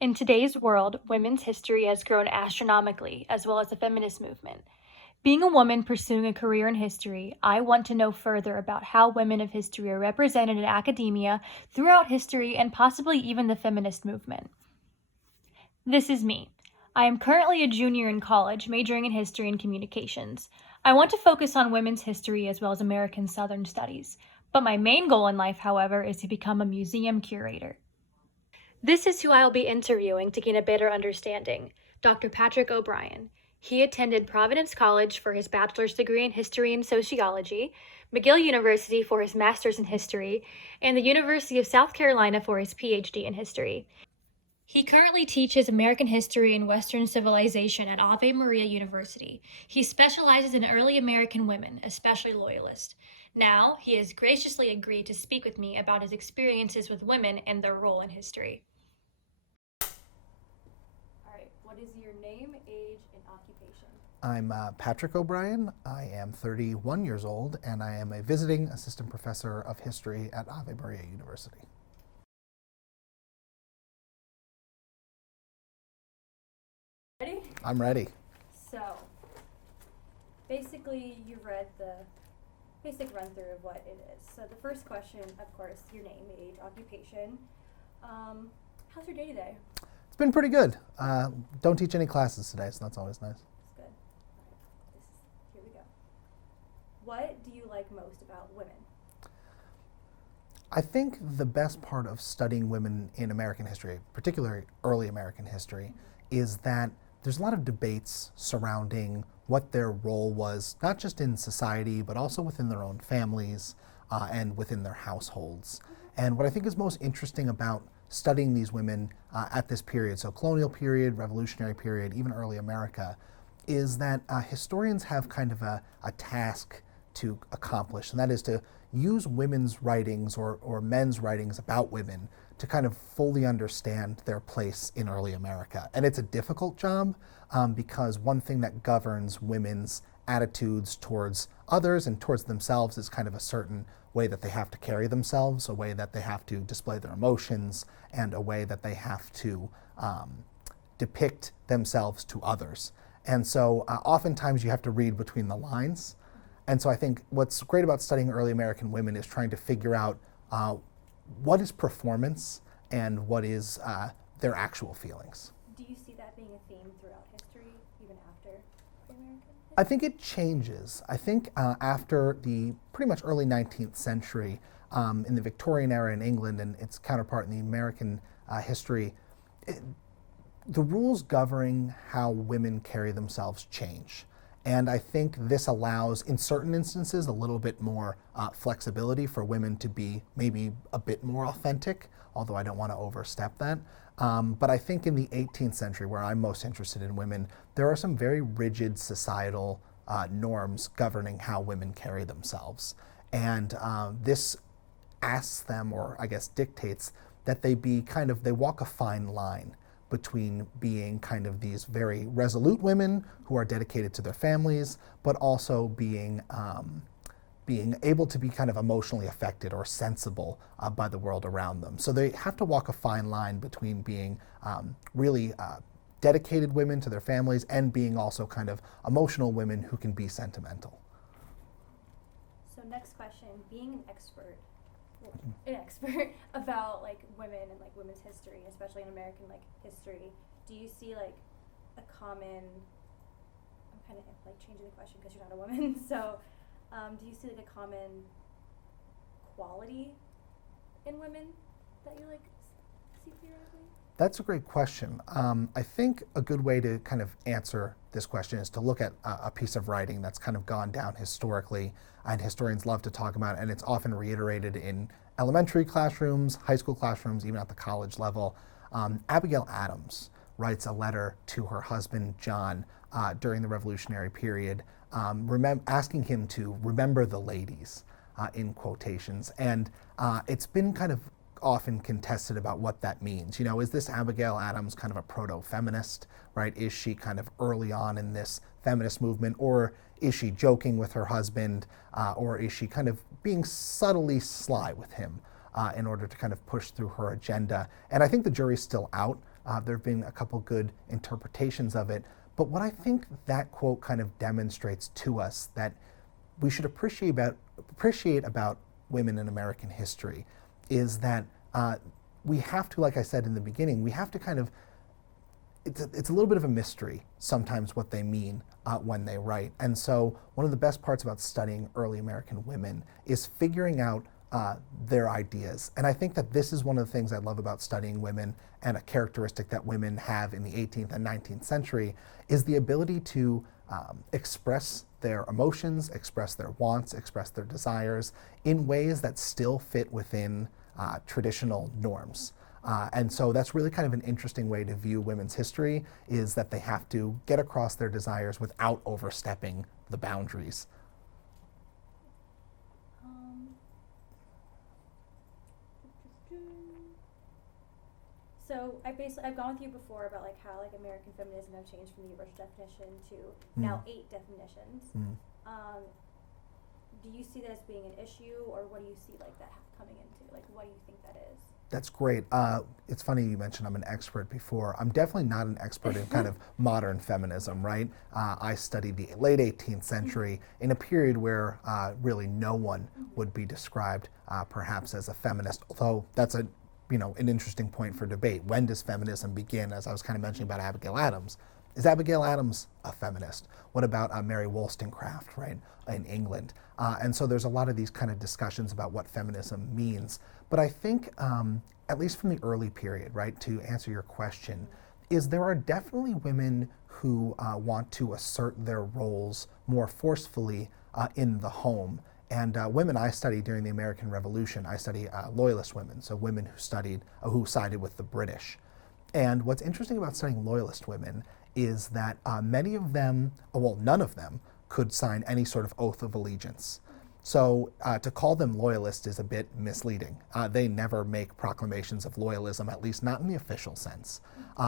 In today's world, women's history has grown astronomically, as well as the feminist movement. Being a woman pursuing a career in history, I want to know further about how women of history are represented in academia, throughout history, and possibly even the feminist movement. This is me. I am currently a junior in college, majoring in history and communications. I want to focus on women's history as well as American Southern studies. But my main goal in life, however, is to become a museum curator. This is who I will be interviewing to gain a better understanding, Dr. Patrick O'Brien. He attended Providence College for his bachelor's degree in history and sociology, McGill University for his master's in history, and the University of South Carolina for his PhD in history. He currently teaches American history and Western civilization at Ave Maria University. He specializes in early American women, especially Loyalists. Now, he has graciously agreed to speak with me about his experiences with women and their role in history. All right, what is your name, age, and occupation? I'm Patrick O'Brien. I am 31 years old, and I am a visiting assistant professor of history at Ave Maria University. Ready? I'm ready. So, basically, you read the basic run through of what it is. So, the first question, of course, your name, age, occupation. How's your day today? It's been pretty good. Don't teach any classes today, so that's always nice. That's good. All right, here we go. What do you like most about women? I think the best part of studying women in American history, particularly early American history, is that there's a lot of debates surrounding what their role was, not just in society, but also within their own families and within their households. And what I think is most interesting about studying these women at this period, so colonial period, revolutionary period, even early America, is that historians have kind of a task to accomplish, and that is to use women's writings or men's writings about women to kind of fully understand their place in early America. And it's a difficult job because one thing that governs women's attitudes towards others and towards themselves is kind of a certain way that they have to carry themselves, a way that they have to display their emotions, and a way that they have to depict themselves to others. And so oftentimes you have to read between the lines. And so I think what's great about studying early American women is trying to figure out what is performance and what is their actual feelings. Do you see that being a theme throughout history, even after the American history? I think it changes. I think after the pretty much early 19th century, in the Victorian era in England and its counterpart in the American history, the rules governing how women carry themselves change. And I think this allows, in certain instances, a little bit more flexibility for women to be maybe a bit more authentic, although I don't want to overstep that. But I think in the 18th century, where I'm most interested in women, there are some very rigid societal norms governing how women carry themselves. And this asks them, or I guess dictates, that they walk a fine line between being kind of these very resolute women who are dedicated to their families, but also being able to be kind of emotionally affected or sensible by the world around them. So they have to walk a fine line between being really dedicated women to their families and being also kind of emotional women who can be sentimental. So next question, being an expert about like women and like women's history, especially in American like history, do you see like a common? I'm kind of like changing the question because you're not a woman. So, do you see like a common quality in women that you like see theoretically? That's a great question. I think a good way to kind of answer this question is to look at a piece of writing that's kind of gone down historically, and historians love to talk about it, and it's often reiterated in elementary classrooms, high school classrooms, even at the college level. Abigail Adams writes a letter to her husband, John, during the Revolutionary period, asking him to remember the ladies, in quotations. And it's been kind of often contested about what that means. You know, is this Abigail Adams kind of a proto-feminist, right? Is she kind of early on in this feminist movement, or is she joking with her husband, or is she kind of being subtly sly with him in order to kind of push through her agenda? And I think the jury's still out There have been a couple good interpretations of it. But what I think that quote kind of demonstrates to us that we should appreciate about women in American history is that we have to, like I said in the beginning, we have to kind of, it's a little bit of a mystery sometimes what they mean when they write. And so one of the best parts about studying early American women is figuring out their ideas. And I think that this is one of the things I love about studying women, and a characteristic that women have in the 18th and 19th century is the ability to express their emotions, express their wants, express their desires in ways that still fit within traditional norms. And so that's really kind of an interesting way to view women's history, is that they have to get across their desires without overstepping the boundaries. So I've gone with you before about like how like American feminism have changed from the original definition to now 8 definitions. Do you see that as being an issue, or what do you see like that coming into? Like, what do you think that is? That's great. It's funny you mentioned I'm an expert before. I'm definitely not an expert in kind of modern feminism, right? I studied the late 18th century in a period where really no one would be described perhaps as a feminist, although that's an interesting point for debate. When does feminism begin? As I was kind of mentioning about Abigail Adams. Is Abigail Adams a feminist? What about Mary Wollstonecraft, right, in England? And so there's a lot of these kind of discussions about what feminism means. But I think, at least from the early period, right, to answer your question, is there are definitely women who want to assert their roles more forcefully in the home. And women I studied during the American Revolution, I study Loyalist women, so women who sided with the British. And what's interesting about studying Loyalist women is that many of them, well, none of them, could sign any sort of oath of allegiance. So to call them loyalist is a bit misleading. They never make proclamations of loyalism, at least not in the official sense.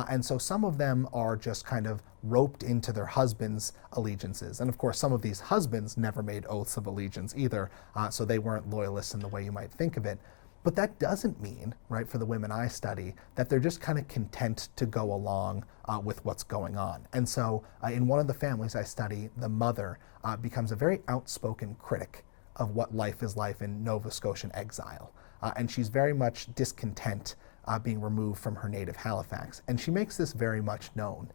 And so some of them are just kind of roped into their husbands' allegiances. And of course, some of these husbands never made oaths of allegiance either, so they weren't loyalists in the way you might think of it. But that doesn't mean, right, for the women I study, that they're just kind of content to go along with what's going on. And so in one of the families I study, the mother becomes a very outspoken critic of what life is like in Nova Scotian exile. And she's very much discontent being removed from her native Halifax. And she makes this very much known.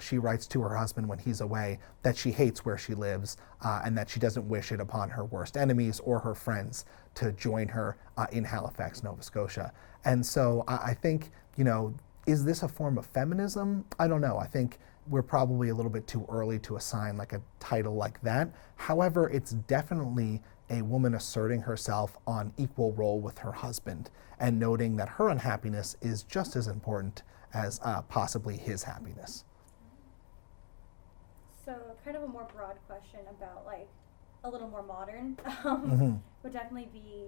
She writes to her husband when he's away that she hates where she lives and that she doesn't wish it upon her worst enemies or her friends to join her in Halifax, Nova Scotia. And so I think, is this a form of feminism? I don't know. I think we're probably a little bit too early to assign like a title like that. However, it's definitely a woman asserting herself on equal role with her husband and noting that her unhappiness is just as important as possibly his happiness. So kind of a more broad question about like a little more modern would definitely be,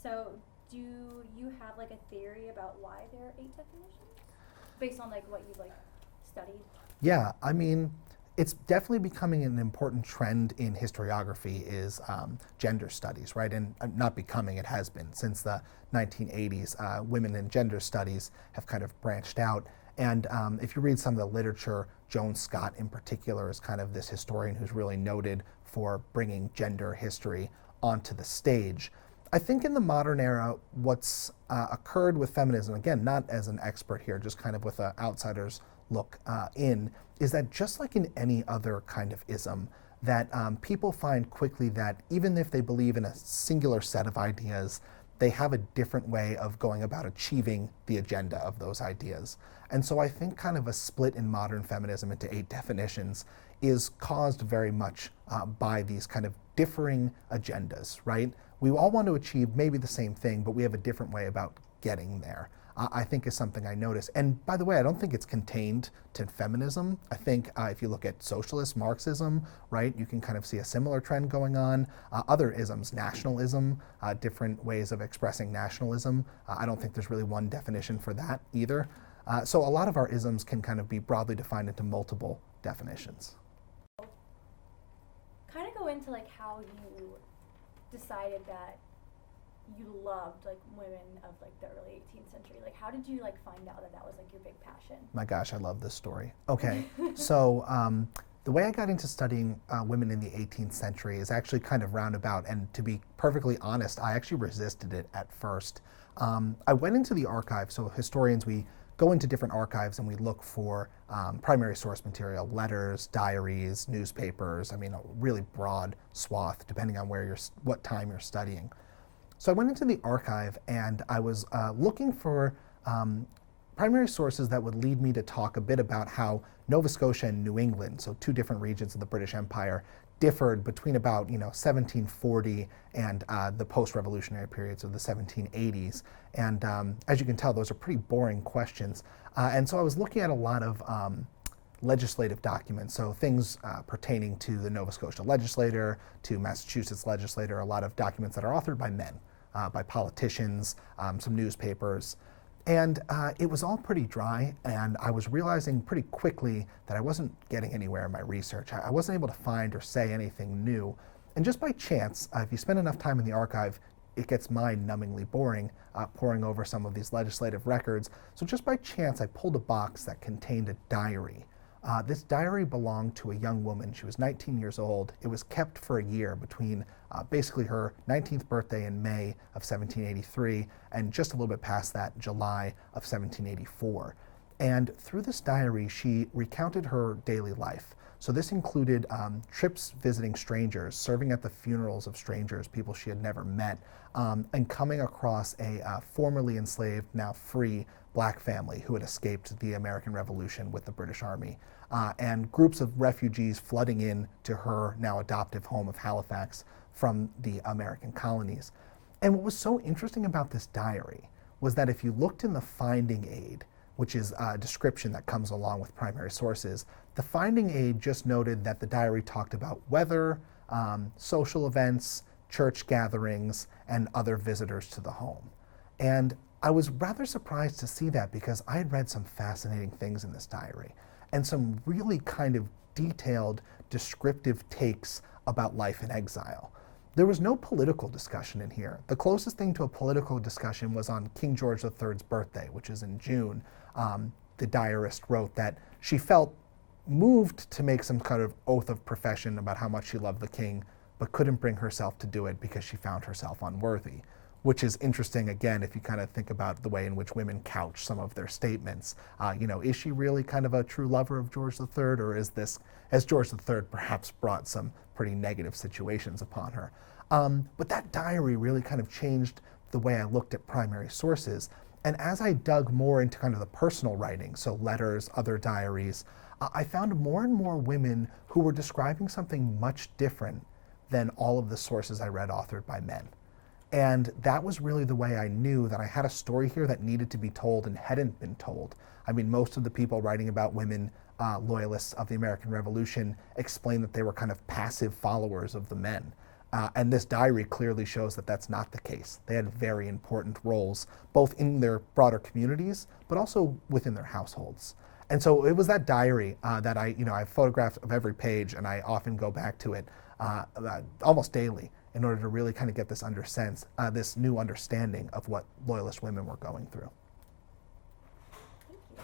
so do you have like a theory about why there are 8 definitions based on like what you've like studied? Yeah, I mean, it's definitely becoming an important trend in historiography is gender studies, right? And not becoming, it has been since the 1980s. Women in gender studies have kind of branched out. And if you read some of the literature, Joan Scott in particular is kind of this historian who's really noted for bringing gender history onto the stage. I think in the modern era, what's occurred with feminism, again, not as an expert here, just kind of with an outsider's look in, is that just like in any other kind of ism, that people find quickly that even if they believe in a singular set of ideas, they have a different way of going about achieving the agenda of those ideas. And so I think kind of a split in modern feminism into 8 definitions is caused very much by these kind of differing agendas, right? We all want to achieve maybe the same thing, but we have a different way about getting there. I think is something I notice. And by the way, I don't think it's contained to feminism. I think if you look at socialist Marxism, right, you can kind of see a similar trend going on. Other isms, nationalism, different ways of expressing nationalism. I don't think there's really one definition for that either. So a lot of our isms can kind of be broadly defined into multiple definitions. Kind of go into like how you decided that you loved like women of like the early 18th century. Like, how did you like find out that that was like your big passion? My gosh, I love this story. Okay, so the way I got into studying women in the 18th century is actually kind of roundabout, and to be perfectly honest, I actually resisted it at first. I went into the archive, so historians, we go into different archives and we look for primary source material, letters, diaries, newspapers, I mean a really broad swath depending on what time you're studying. So I went into the archive and I was looking for primary sources that would lead me to talk a bit about how Nova Scotia and New England, so two different regions of the British Empire, differed between about 1740 and the post-revolutionary periods of the 1780s. And as you can tell, those are pretty boring questions. And so I was looking at a lot of legislative documents, so things pertaining to the Nova Scotia legislature, to Massachusetts legislature, a lot of documents that are authored by men, by politicians, some newspapers. And it was all pretty dry, and I was realizing pretty quickly that I wasn't getting anywhere in my research. I wasn't able to find or say anything new. And just by chance, if you spend enough time in the archive, it gets mind-numbingly boring poring over some of these legislative records. So just by chance, I pulled a box that contained a diary. This diary belonged to a young woman. She was 19 years old. It was kept for a year between basically her 19th birthday in May of 1783 and just a little bit past that, July of 1784. And through this diary, she recounted her daily life. So this included trips visiting strangers, serving at the funerals of strangers, people she had never met, and coming across a formerly enslaved, now free black family who had escaped the American Revolution with the British Army, and groups of refugees flooding in to her now adoptive home of Halifax from the American colonies. And what was so interesting about this diary was that if you looked in the finding aid, which is a description that comes along with primary sources, the finding aid just noted that the diary talked about weather, social events, church gatherings, and other visitors to the home. And I was rather surprised to see that because I had read some fascinating things in this diary and some really kind of detailed, descriptive takes about life in exile. There was no political discussion in here. The closest thing to a political discussion was on King George III's birthday, which is in June. The diarist wrote that she felt moved to make some kind of oath of profession about how much she loved the king, but couldn't bring herself to do it because she found herself unworthy, which is interesting, again, if you kind of think about the way in which women couch some of their statements. Is she really kind of a true lover of George III, or is this, as George III perhaps brought some pretty negative situations upon her? But that diary really kind of changed the way I looked at primary sources. And as I dug more into kind of the personal writing, so letters, other diaries, I found more and more women who were describing something much different than all of the sources I read authored by men. And that was really the way I knew that I had a story here that needed to be told and hadn't been told. I mean, most of the people writing about women loyalists of the American Revolution explain that they were kind of passive followers of the men. And this diary clearly shows that that's not the case. They had very important roles, both in their broader communities, but also within their households. And so it was that diary that I have photographs of every page, and I often go back to it almost daily in order to really kind of get this this new understanding of what Loyalist women were going through. Thank you.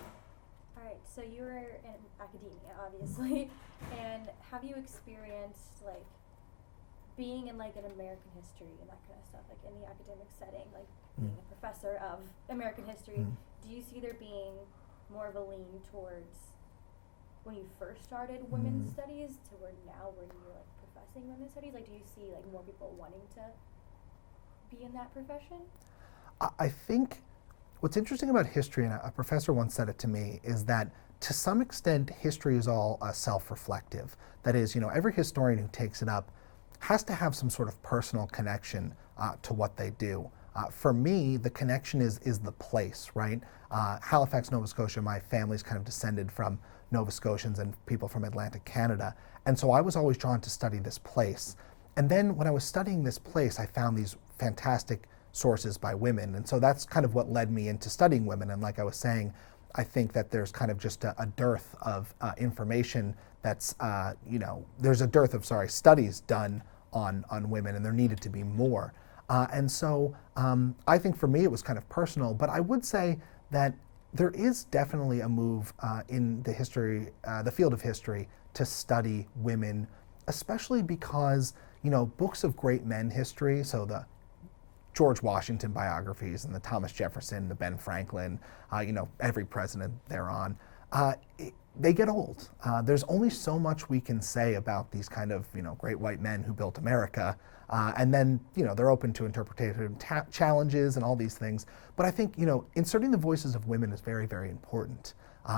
All right, so you were in academia, obviously, and have you experienced like being in like an American history and that kind of stuff, like in the academic setting, like being a professor of American history? Do you see there being more of a lean towards when you first started women's studies to where now where you're like professing women's studies? Like, do you see like more people wanting to be in that profession? I think what's interesting about history, and a professor once said it to me, is that to some extent history is all self-reflective. That is, every historian who takes it up has to have some sort of personal connection to what they do. For me, the connection is the place, right? Halifax, Nova Scotia, my family's kind of descended from Nova Scotians and people from Atlantic Canada. And so I was always drawn to study this place. And then when I was studying this place, I found these fantastic sources by women. And so that's kind of what led me into studying women. And like I was saying, I think that there's kind of just a dearth of information that's, there's a dearth of, studies done on women, and there needed to be more. And so I think for me it was kind of personal, but I would say that there is definitely a move in the history, the field of history, to study women, especially because, you know, books of great men history, so the George Washington biographies and the Thomas Jefferson, the Ben Franklin, you know, every president thereon, they get old. There's only so much we can say about these kind of, you know, great white men who built America. And then, you know, they're open to interpretative challenges and all these things. But I think, you know, inserting the voices of women is very, very important.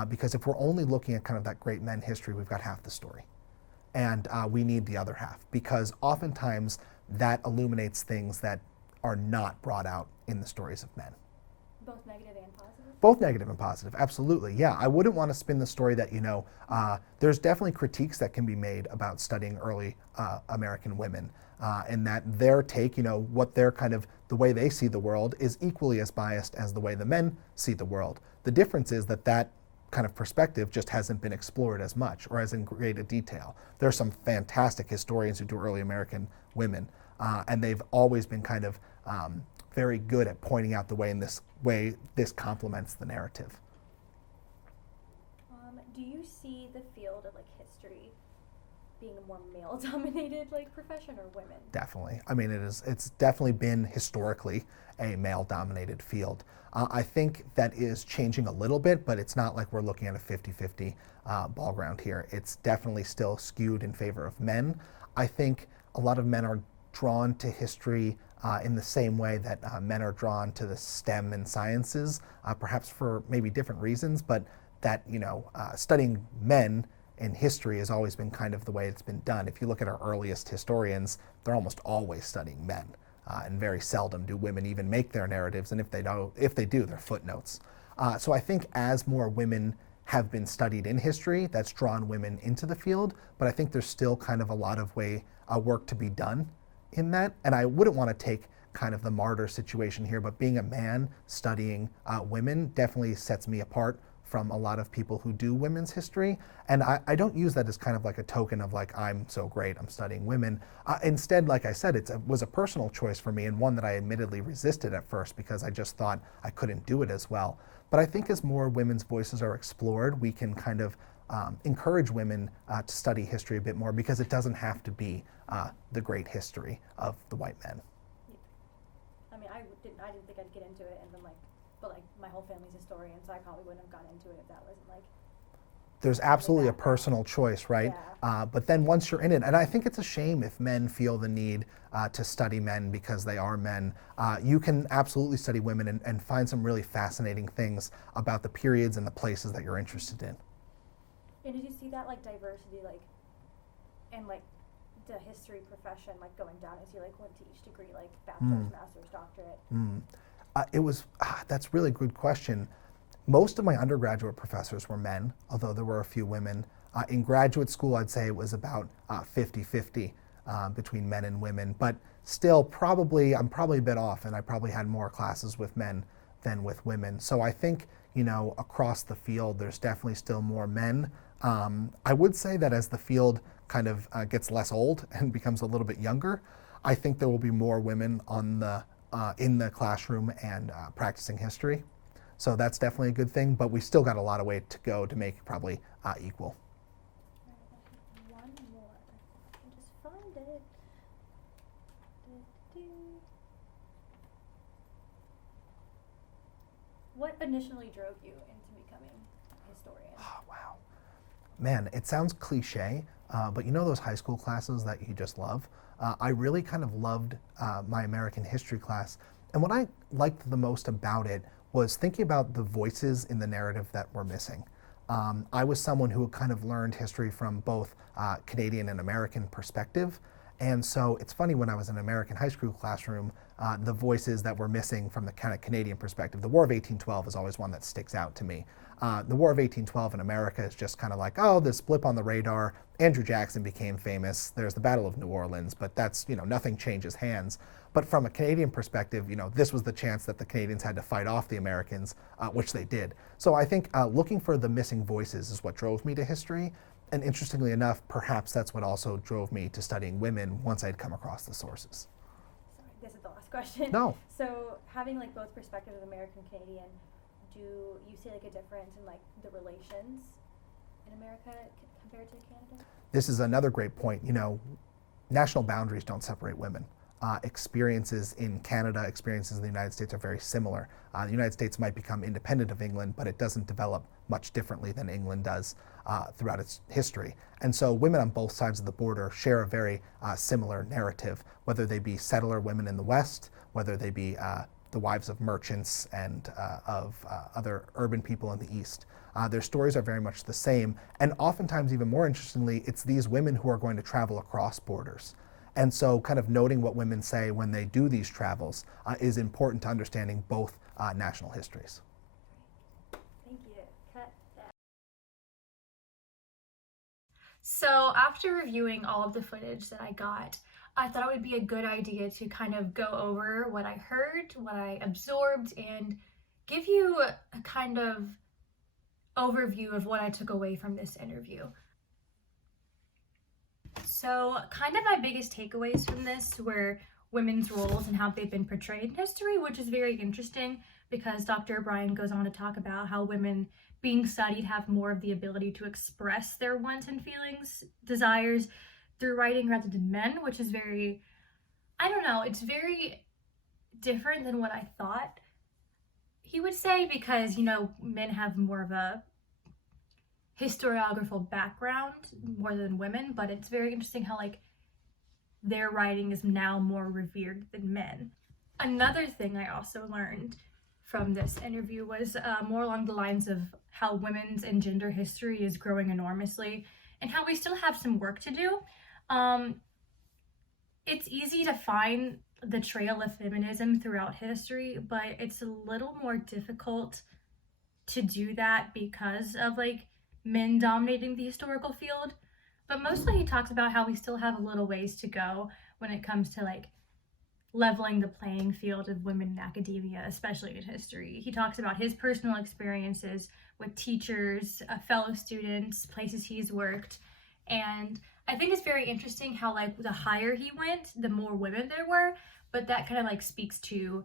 Because if we're only looking at kind of that great men history, we've got half the story. And we need the other half, because oftentimes that illuminates things that are not brought out in the stories of men. Both negative and positive? Both negative and positive, absolutely. Yeah, I wouldn't want to spin the story that, you know, there's definitely critiques that can be made about studying early American women, and that their take, you know, what their kind of, the way they see the world is equally as biased as the way the men see the world. The difference is that that kind of perspective just hasn't been explored as much or as in great detail. There are some fantastic historians who do early American women, and they've always been kind of very good at pointing out the way in this way this complements the narrative. Do you see the field of like history being a more male-dominated like profession, or women? Definitely. I mean, it's definitely been historically a male-dominated field. I think that is changing a little bit, but it's not like we're looking at a 50-50 ball ground here. It's definitely still skewed in favor of men. I think a lot of men are drawn to history in the same way that men are drawn to the STEM and sciences, perhaps for maybe different reasons, but that, you know, studying men in history has always been kind of the way it's been done. If you look at our earliest historians, they're almost always studying men, and very seldom do women even make their narratives, and if they do, they're footnotes. So I think as more women have been studied in history, that's drawn women into the field, but I think there's still kind of a lot of work to be done in that, and I wouldn't want to take kind of the martyr situation here, but being a man studying women definitely sets me apart from a lot of people who do women's history, and I don't use that as kind of like a token of like, I'm so great, I'm studying women. Instead, like I said, it was a personal choice for me, and one that I admittedly resisted at first because I just thought I couldn't do it as well. But I think as more women's voices are explored, we can kind of encourage women to study history a bit more, because it doesn't have to be the great history of the white men. I mean, I didn't think I'd get into it, and then but my whole family's historian, so I probably wouldn't have gotten into it if that wasn't like. There's absolutely a personal choice, right? Yeah. But then once you're in it, and I think it's a shame if men feel the need to study men because they are men. You can absolutely study women and find some really fascinating things about the periods and the places that you're interested in. And did you see that like diversity, like, and like the history profession, like going down as you like went to each degree, like bachelor's, master's, doctorate? That's a really good question. Most of my undergraduate professors were men, although there were a few women. In graduate school, I'd say it was about 50-50 between men and women, but still I'm probably a bit off, and I probably had more classes with men than with women. So I think, you know, across the field, there's definitely still more men. I would say that as the field kind of gets less old and becomes a little bit younger, I think there will be more women in the classroom and practicing history. So that's definitely a good thing, but we still got a lot of way to go to make it probably equal. One more. I can just find it. What initially drove you into becoming a historian? Oh, wow. Man, it sounds cliche, but you know those high school classes that you just love? I really kind of loved my American history class, and what I liked the most about it was thinking about the voices in the narrative that were missing. I was someone who kind of learned history from both Canadian and American perspective, and so it's funny, when I was in an American high school classroom, the voices that were missing from the kind of Canadian perspective, the War of 1812 is always one that sticks out to me. The War of 1812 in America is just kind of like, oh, this blip on the radar, Andrew Jackson became famous, there's the Battle of New Orleans, but that's, you know, nothing changes hands. But from a Canadian perspective, you know, this was the chance that the Canadians had to fight off the Americans, which they did. So I think looking for the missing voices is what drove me to history. And interestingly enough, perhaps that's what also drove me to studying women once I'd come across the sources. Sorry, this is the last question. No. So having like both perspectives of American and Canadian, do you see like a difference in like the relations in America compared to Canada? This is another great point. You know, national boundaries don't separate women. Experiences in Canada, experiences in the United States are very similar. The United States might become independent of England, but it doesn't develop much differently than England does throughout its history. And so women on both sides of the border share a very similar narrative, whether they be settler women in the West, whether they be the wives of merchants and of other urban people in the East. Their stories are very much the same, and oftentimes, even more interestingly, it's these women who are going to travel across borders. And so kind of noting what women say when they do these travels is important to understanding both national histories. Thank you. Cut that. So after reviewing all of the footage that I got, I thought it would be a good idea to kind of go over what I heard, what I absorbed, and give you a kind of overview of what I took away from this interview. So kind of my biggest takeaways from this were women's roles and how they've been portrayed in history, which is very interesting because Dr. O'Brien goes on to talk about how women being studied have more of the ability to express their wants and feelings, desires through writing rather than men, which is very, I don't know, it's very different than what I thought he would say because, you know, men have more of a historiographical background more than women, but it's very interesting how like their writing is now more revered than men. Another thing I also learned from this interview was more along the lines of how women's and gender history is growing enormously and how we still have some work to do. It's easy to find the trail of feminism throughout history, but it's a little more difficult to do that because of like men dominating the historical field. But mostly he talks about how we still have a little ways to go when it comes to like leveling the playing field of women in academia, especially in history. He talks about his personal experiences with teachers, fellow students, places he's worked, and I think it's very interesting how like the higher he went, the more women there were, but that kind of like speaks to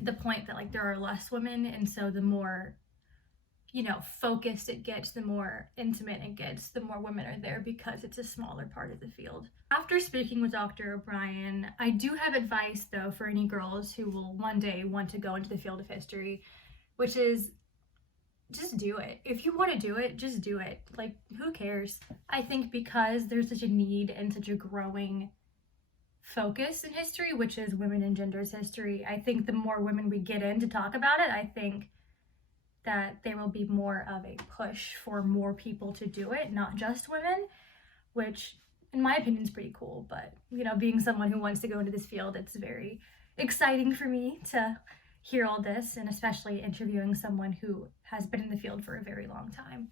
the point that like there are less women, and so the more, you know, focused it gets, the more intimate it gets, the more women are there because it's a smaller part of the field. After speaking with Dr. O'Brien, I do have advice though for any girls who will one day want to go into the field of history, which is just do it. If you want to do it, just do it. Like, who cares? I think because there's such a need and such a growing focus in history, which is women and gender's history, I think the more women we get in to talk about it, I think that there will be more of a push for more people to do it, not just women, which in my opinion is pretty cool. But, you know, being someone who wants to go into this field, it's very exciting for me to hear all this, and especially interviewing someone who has been in the field for a very long time.